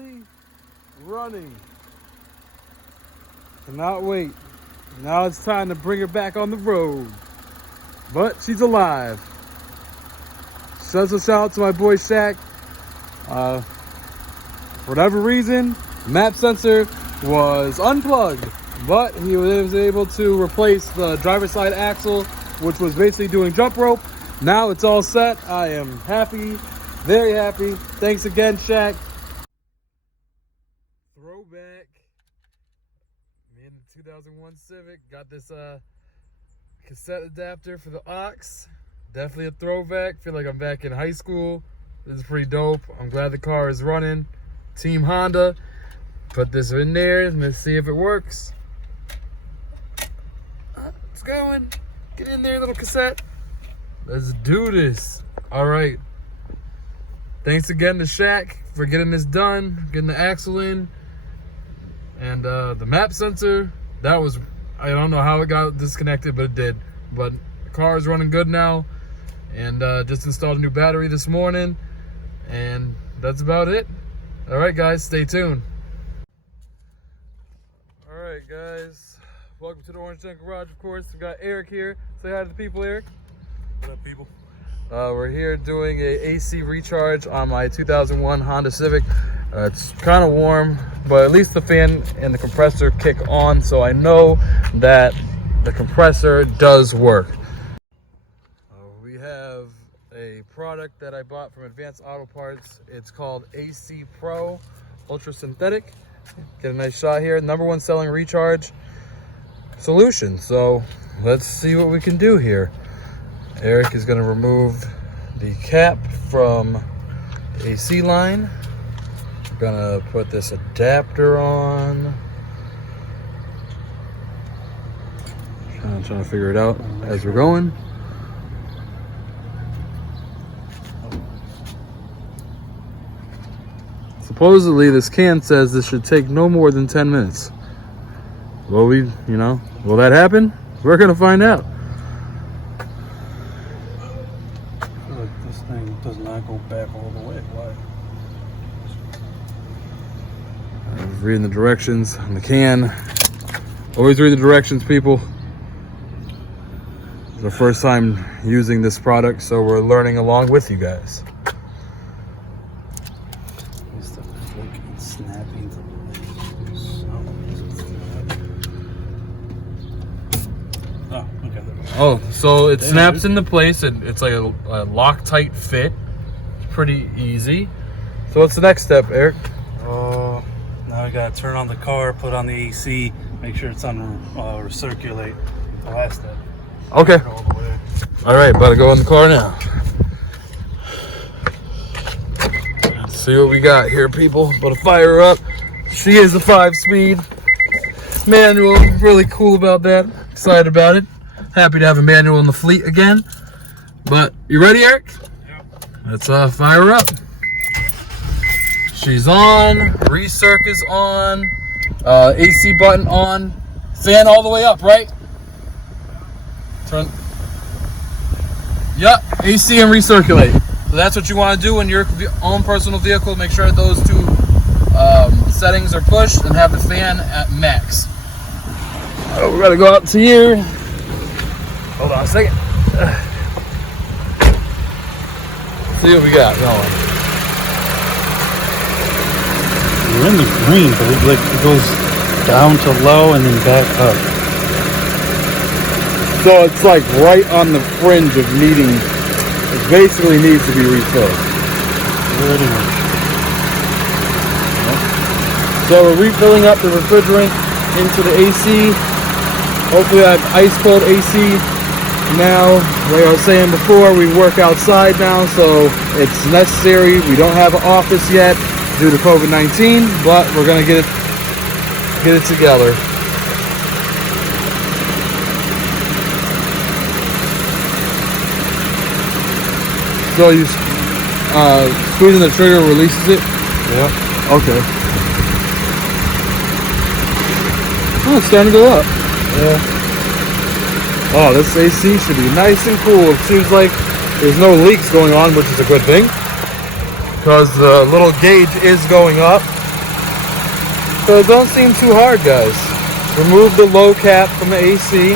finally running. Cannot wait. Now it's time to bring her back on the road. But she's alive. Special shout out to my boy Shaq. For whatever reason, the map sensor was unplugged, but he was able to replace the driver's side axle, which was basically doing jump rope. Now it's all set. I am happy, very happy. Thanks again, Shaq. Throwback. Me and the 2001 Civic got this cassette adapter for the aux. Definitely a throwback. Feel like I'm back in high school. This is pretty dope. I'm glad the car is running. Team Honda. Put this in there and let's see if it works. It's going. Get in there, little cassette. Let's do this. All right. Thanks again to Shaq for getting this done, getting the axle in. And the map sensor, that was, I don't know how it got disconnected, but it did. But the car is running good now. And just installed a new battery this morning. And that's about it. All right, guys, stay tuned. All right, guys, welcome to the Orange Junk Garage. Of course, we got Eric here. Say hi to the people, Eric. What up, people? We're here doing a AC recharge on my 2001 Honda Civic. It's kind of warm, but at least the fan and the compressor kick on, so I know that the compressor does work. We have a product that I bought from Advanced Auto Parts. It's called AC Pro Ultra Synthetic. Get a nice shot here. #1 selling recharge solution. So let's see what we can do here. Eric is going to remove the cap from the AC line. We're going to put this adapter on. Trying to figure it out as we're going. Supposedly this can says this should take no more than 10 minutes. Will will that happen? We're gonna find out. I feel like this thing does not go back all the way. Why? I was reading the directions on the can. Always read the directions, people. It's the first time using this product, so we're learning along with you guys. Oh, so it snaps into place, and it's like a Loctite fit. Pretty easy. So what's the next step, Eric? Now we gotta turn on the car, put on the AC, make sure it's on recirculate. The last step. Okay. All right, about to go in the car now. Let's see what we got here, people. About to fire her up. She is a 5-speed manual. Really cool about that. Excited about it. Happy to have a manual in the fleet again. But you ready, Eric? Yep. Let's fire her up. She's on. Recirc is on. AC button on. Fan all the way up, right? Turn. Yep. AC and recirculate. So that's what you want to do in your own personal vehicle. Make sure those two settings are pushed and have the fan at max. Oh, we gotta go out to here. Hold on a second. See what we got going. You're in the green, but it goes down to low and then back up. So it's like right on the fringe of needing, it basically needs to be refilled. Pretty much. So we're refilling up the refrigerant into the AC. Hopefully I have ice cold AC. Now, like I was saying before, we work outside now, so it's necessary. We don't have an office yet due to COVID-19, but we're gonna get it together. So you squeezing the trigger releases it? Yeah. Okay. Oh, it's starting to go up. Yeah. Oh, this AC should be nice and cool. It seems like there's no leaks going on, which is a good thing, because the little gauge is going up. So it don't seem too hard, guys. Remove the low cap from the AC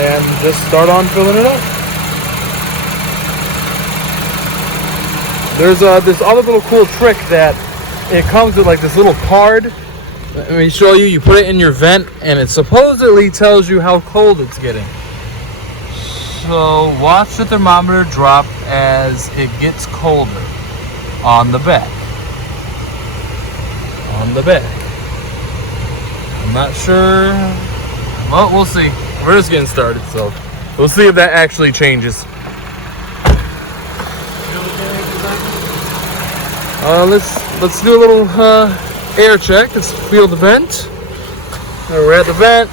and just start on filling it up. There's this other little cool trick that it comes with, like this little card. Let me show you. You put it in your vent and it supposedly tells you how cold it's getting. So watch the thermometer drop as it gets colder on the back. On the back. I'm not sure. Well, we'll see. We're just getting started, so we'll see if that actually changes. Let's do a little air check. Let's feel the vent. We're at the vent.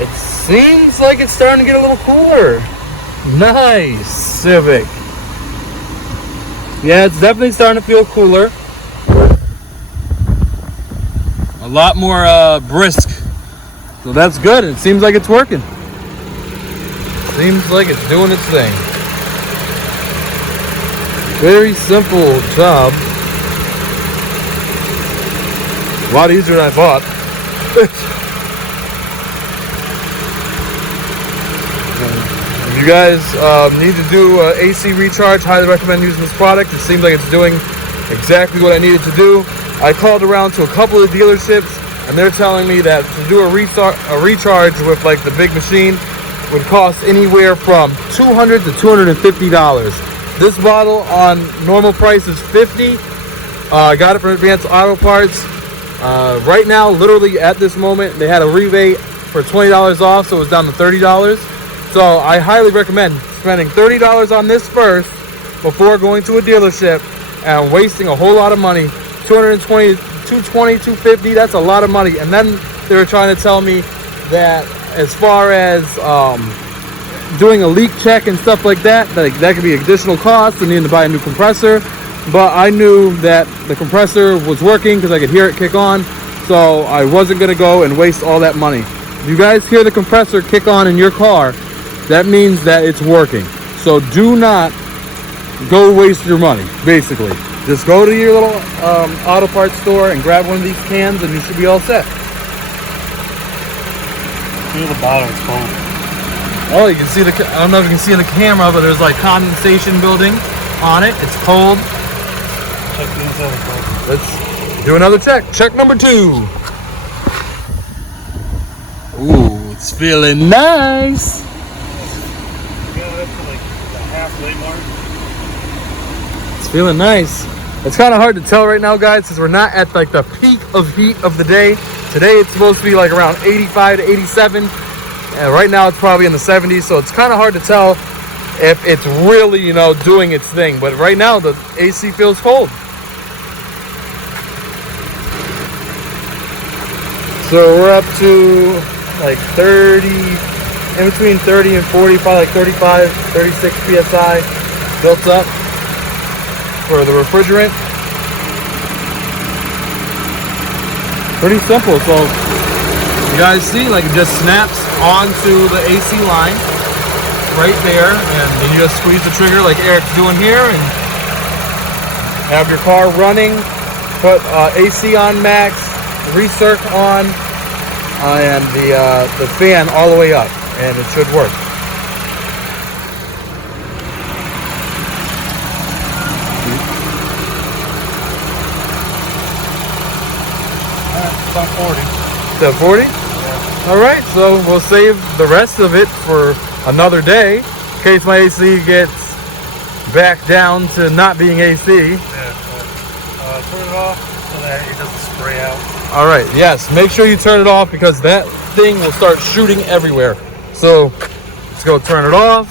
It seems like it's starting to get a little cooler. Nice, Civic. Yeah, it's definitely starting to feel cooler. A lot more brisk. So that's good. It seems like it's working. Seems like it's doing its thing. Very simple job. A lot easier than I thought. If you guys need to do AC recharge, highly recommend using this product. It seems like it's doing exactly what I needed to do. I called around to a couple of dealerships and they're telling me that to do a recharge with like the big machine would cost anywhere from $200 to $250. This bottle on normal price is $50. I got it from Advanced Auto Parts. Right now, literally at this moment, they had a rebate for $20 off, so it was down to $30. So I highly recommend spending $30 on this first before going to a dealership and wasting a whole lot of money. $220, $220, $250, that's a lot of money. And then they were trying to tell me that as far as doing a leak check and stuff like that, that could be additional costs and needing to buy a new compressor. But I knew that the compressor was working because I could hear it kick on, so I wasn't going to go and waste all that money. If you guys hear the compressor kick on in your car, that means that it's working. So do not go waste your money, basically. Just go to your little auto parts store and grab one of these cans and you should be all set. Feel the bottom, it's cold. Oh, you can see I don't know if you can see in the camera, but there's like condensation building on it. It's cold. Check the inside, bro. Let's do another check. Check number 2. Ooh, it's feeling nice. Yeah, that's like the halfway mark. It's feeling nice. It's kind of hard to tell right now, guys, since we're not at like the peak of heat of the day. Today it's supposed to be like around 85 to 87. And right now it's probably in the 70s, so it's kind of hard to tell if it's really, you know, doing its thing. But right now the AC feels cold. So we're up to like 30, in between 30 and 40, probably like 35, 36 PSI built up for the refrigerant. Pretty simple. So you guys see, like, it just snaps onto the AC line right there, and then you just squeeze the trigger like Erick's doing here and have your car running. Put AC on max, recirc on, and the fan all the way up, and it should work. It's on 40. Is that 40? Yeah. All right, so we'll save the rest of it for another day in case my AC gets back down to not being AC. Yeah. Turn it off so that it doesn't spray out. All right, yes, make sure you turn it off because that thing will start shooting everywhere. So let's go turn it off.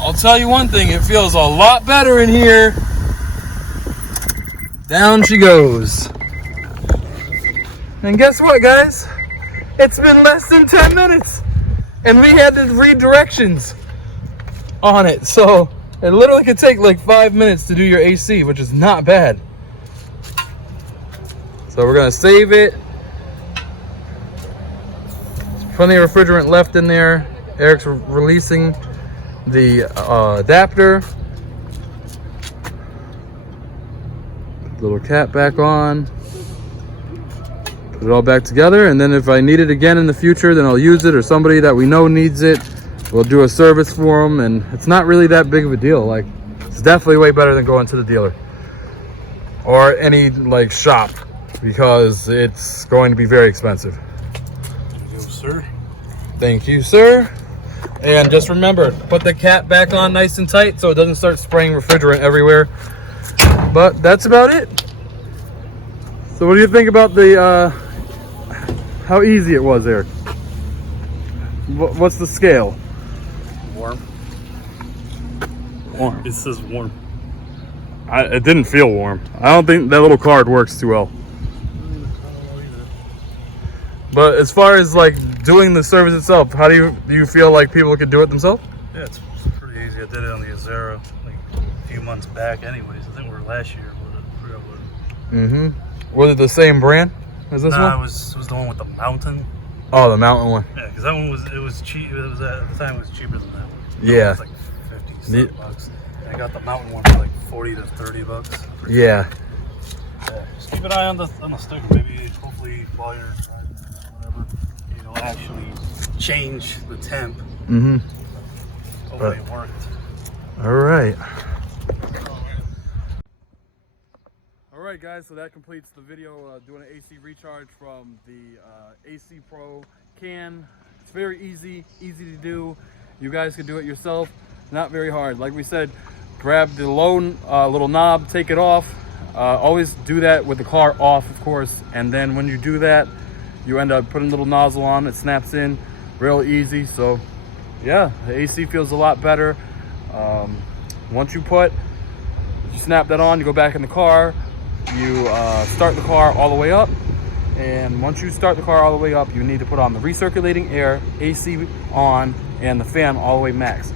I'll tell you one thing, it feels a lot better in here. Down she goes. And guess what, guys? It's been less than 10 minutes and we had to read directions on it. So it literally could take like 5 minutes to do your AC, which is not bad. So we're gonna save it. There's plenty of refrigerant left in there. Erick's releasing the adapter. Little cap back on. Put it all back together, and then if I need it again in the future, then I'll use it, or somebody that we know needs it, we'll do a service for them. And it's not really that big of a deal. Like, it's definitely way better than going to the dealer or any like shop, because it's going to be very expensive. Thank you, sir. Thank you, sir. And just remember, put the cap back on nice and tight so it doesn't start spraying refrigerant everywhere. But that's about it. So what do you think about the how easy it was, Eric? What's the scale? Warm. Warm. It says warm. It didn't feel warm. I don't think that little card works too well. But as far as like doing the service itself, how do you feel like people could do it themselves? Yeah, it's pretty easy. I did it on the Azera like a few months back anyways. I think we were last year. Was it the same brand as this one? No, it was the one with the mountain. Oh, the mountain one. Yeah, because that one was cheap. It was at the time it was cheaper than that one. Yeah. It was like 50 bucks. And I got the mountain one for like 40 to 30 bucks. Yeah. Yeah. Just keep an eye on the sticker. Maybe hopefully while you're driving, whatever, it'll actually change the temp. Hopefully it worked. All right. Alright guys, so that completes the video doing an AC recharge from the AC Pro can. It's very easy to do. You guys can do it yourself, not very hard. Like we said, grab the low little knob, take it off. Always do that with the car off, of course, and then when you do that, you end up putting a little nozzle on, it snaps in real easy. So yeah, the AC feels a lot better. Once you snap that on, you go back in the car, you start the car all the way up, and once you start the car all the way up, you need to put on the recirculating air, AC on, and the fan all the way max.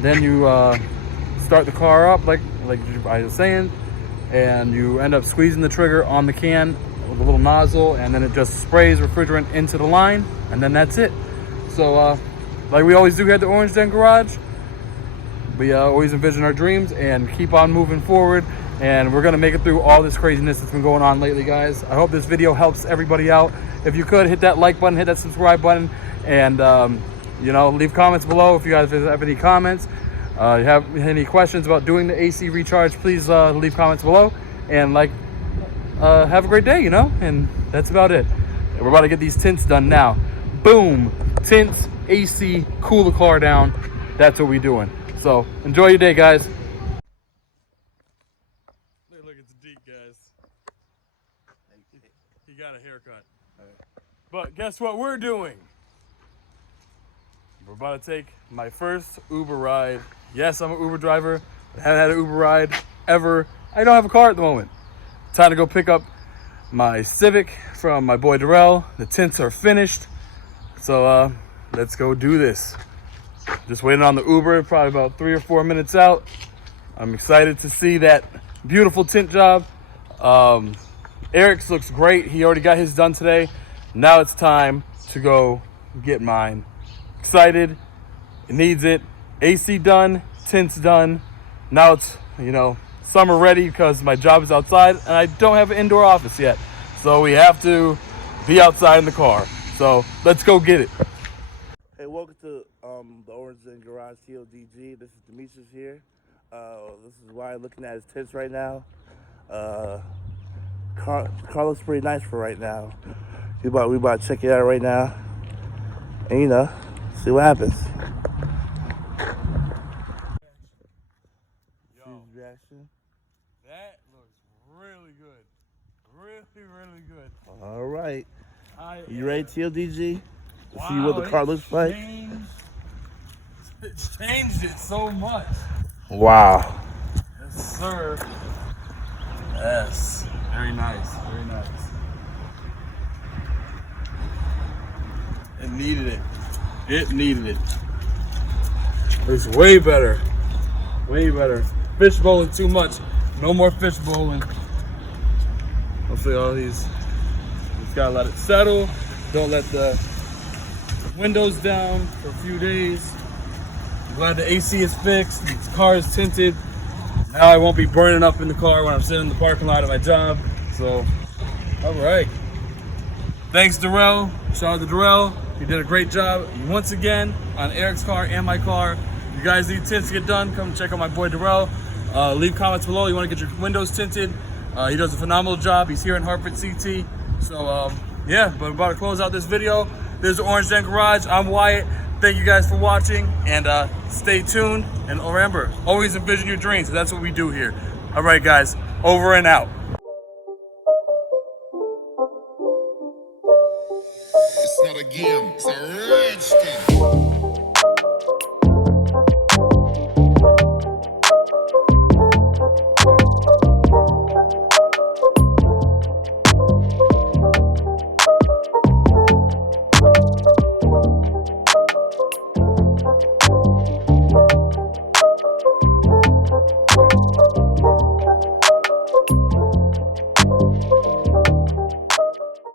Then you start the car up like I was saying, and you end up squeezing the trigger on the can with a little nozzle, and then it just sprays refrigerant into the line, and then that's it. So like we always do here at the Orange Den Garage, we always envision our dreams and keep on moving forward. And we're gonna make it through all this craziness that's been going on lately, guys. I hope this video helps everybody out. If you could, hit that like button, hit that subscribe button, and you know, leave comments below if you guys have any comments. You have any questions about doing the AC recharge, please leave comments below. And have a great day, you know. And that's about it. We're about to get these tints done now. Boom, tints, AC, cool the car down. That's what we're doing. So enjoy your day, guys. Look, it's deep, guys. He got a haircut. But guess what we're doing? We're about to take my first Uber ride. Yes, I'm an Uber driver. I haven't had an Uber ride ever. I don't have a car at the moment. Time to go pick up my Civic from my boy Darrel. The tints are finished. So let's go do this. Just waiting on the Uber, probably about 3 or 4 minutes out. I'm excited to see that beautiful tint job. Eric's looks great. He already got his done today. Now it's time to go get mine. Excited. It needs it. AC done, tints done. Now it's, you know, summer ready because my job is outside and I don't have an indoor office yet. So we have to be outside in the car. So let's go get it. Hey, welcome to the Orange Den Garage TLDG. This is Demetrius here. This is Wyatt looking at his tints right now. Car looks pretty nice for right now. We about to check it out right now, and you know, see what happens. Yo, reaction. That looks really good. Really good. All right. You ready, TLDG? Wow, see what the car looks like? It changed it so much. Wow. Yes, sir. Yes. Very nice. Very nice. It needed it. It needed it. It's way better. Way better. Fish bowling too much. No more fish bowling. Hopefully all these, just gotta let it settle. Don't let the windows down for a few days. I'm glad the AC is fixed. The car is tinted. Now I won't be burning up in the car when I'm sitting in the parking lot of my job. So, all right. Thanks, Darrel. Shout out to Darrel. He did a great job once again on Erick's car and my car. You guys need tints to get done, come check out my boy Darrel. Leave comments below. You want to get your windows tinted. He does a phenomenal job. He's here in Hartford, CT. So, yeah, but we're about to close out this video. This is Orange Den Garage. I'm Wyatt. Thank you guys for watching, and stay tuned. And remember, always envision your dreams. That's what we do here. All right, guys, over and out.